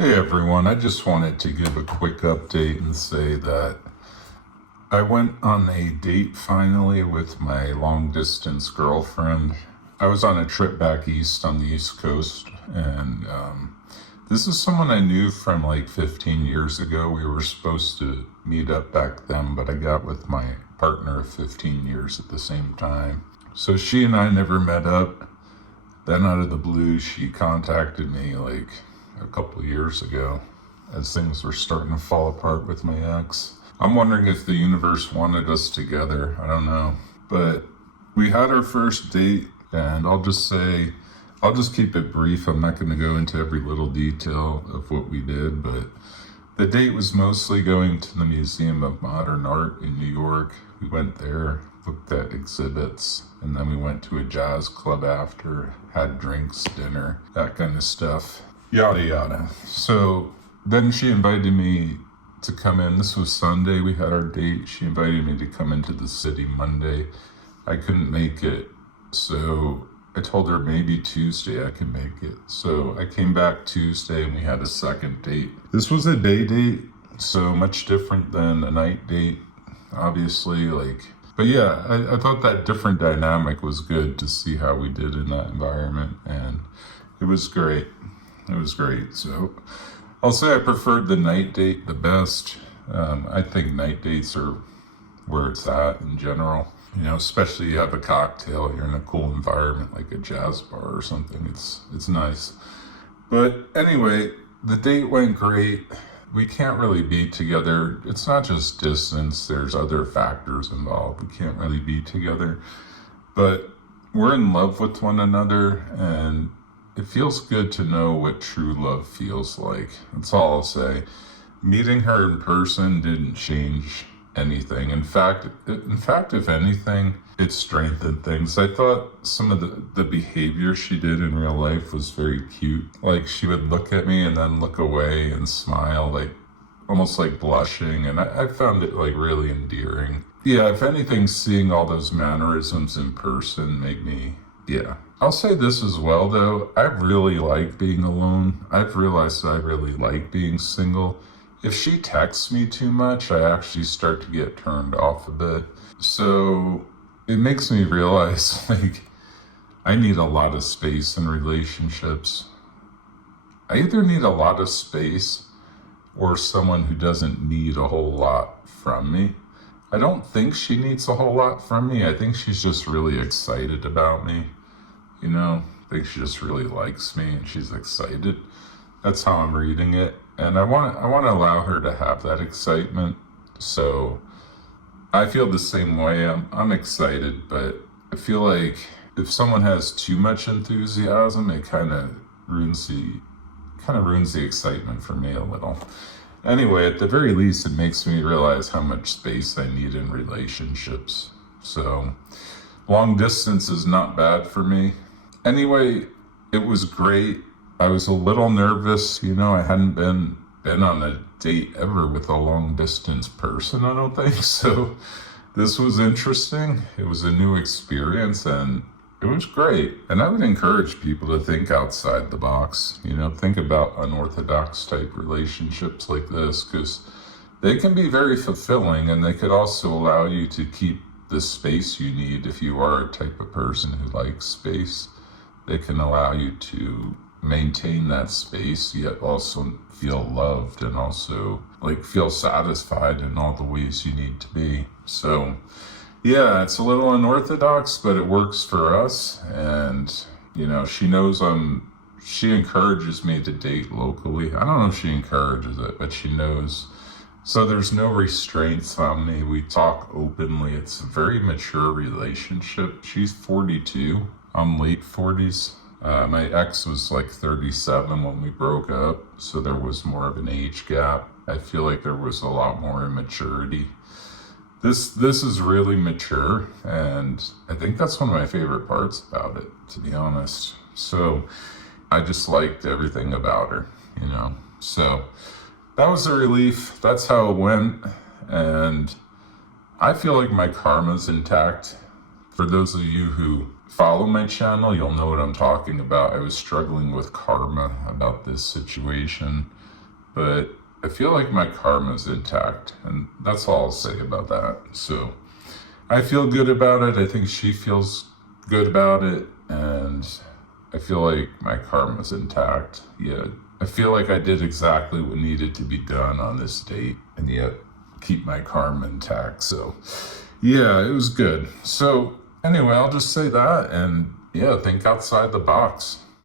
Hey everyone, I just wanted to give a quick update and say that I went on a date finally with my long distance girlfriend. I was on a trip back east on the East Coast, and this is someone I knew from like 15 years ago. We were supposed to meet up back then, but I got with my partner of 15 years at the same time. So she and I never met up. Then out of the blue, she contacted me like a couple years ago as things were starting to fall apart with my ex. I'm wondering if the universe wanted us together. I don't know. But we had our first date, and I'll just keep it brief. I'm not going to go into every little detail of what we did, but the date was mostly going to the Museum of Modern Art in New York. We went there, looked at exhibits, and then we went to a jazz club after, had drinks, dinner, that kind of stuff. Yada yada. So then she invited me to come in. This was Sunday. We had our date. She invited me to come into the city Monday. I couldn't make it. So I told her maybe Tuesday I can make it. So I came back Tuesday and we had a second date. This was a day date, so much different than a night date, obviously. But yeah, I thought that different dynamic was good to see how we did in that environment, and it was great. It was great. So I'll say I preferred the night date the best. I think night dates are where it's at in general. You know, especially you have a cocktail, you're in a cool environment like a jazz bar or something. It's nice. But anyway, the date went great. We can't really be together. It's not just distance, there's other factors involved. We can't really be together. But we're in love with one another, and it feels good to know what true love feels like. That's all I'll say. Meeting her in person didn't change anything. In fact, if anything, it strengthened things. I thought some of the behavior she did in real life was very cute. Like, she would look at me and then look away and smile, like almost like blushing. And I found it like really endearing. Yeah, if anything, seeing all those mannerisms in person made me, yeah. I'll say this as well, though. I really like being alone. I've realized I really like being single. If she texts me too much, I actually start to get turned off a bit. So it makes me realize, like, I need a lot of space in relationships. I either need a lot of space or someone who doesn't need a whole lot from me. I don't think she needs a whole lot from me. I think she's just really excited about me. You know, I think she just really likes me and she's excited. That's how I'm reading it. And I want to allow her to have that excitement. So I feel the same way. I'm excited, but I feel like if someone has too much enthusiasm, it kind of ruins the excitement for me a little. Anyway, at the very least, it makes me realize how much space I need in relationships. So long distance is not bad for me. Anyway, it was great. I was a little nervous. You know, I hadn't been on a date ever with a long distance person, I don't think. So this was interesting. It was a new experience and it was great. And I would encourage people to think outside the box, you know, think about unorthodox type relationships like this, because they can be very fulfilling and they could also allow you to keep the space you need. If you are a type of person who likes space, they can allow you to maintain that space yet also feel loved and also like feel satisfied in all the ways you need to be. So yeah, it's a little unorthodox, but it works for us. And you know, she encourages me to date locally. I don't know if she encourages it, but she knows. So there's no restraints on me. We talk openly. It's a very mature relationship. She's 42. I'm late 40s. My ex was like 37 when we broke up, so there was more of an age gap. I feel like there was a lot more immaturity. This is really mature, and I think that's one of my favorite parts about it, to be honest. So I just liked everything about her, you know. So that was a relief. That's how it went, and I feel like my karma's intact. For those of you who follow my channel, you'll know what I'm talking about. I was struggling with karma about this situation, but I feel like my karma's intact, and that's all I'll say about that. So I feel good about it. I think she feels good about it, and I feel like my karma's intact. Yeah, I feel like I did exactly what needed to be done on this date, and yet keep my karma intact. So yeah, it was good. So anyway, I'll just say that, and yeah, think outside the box.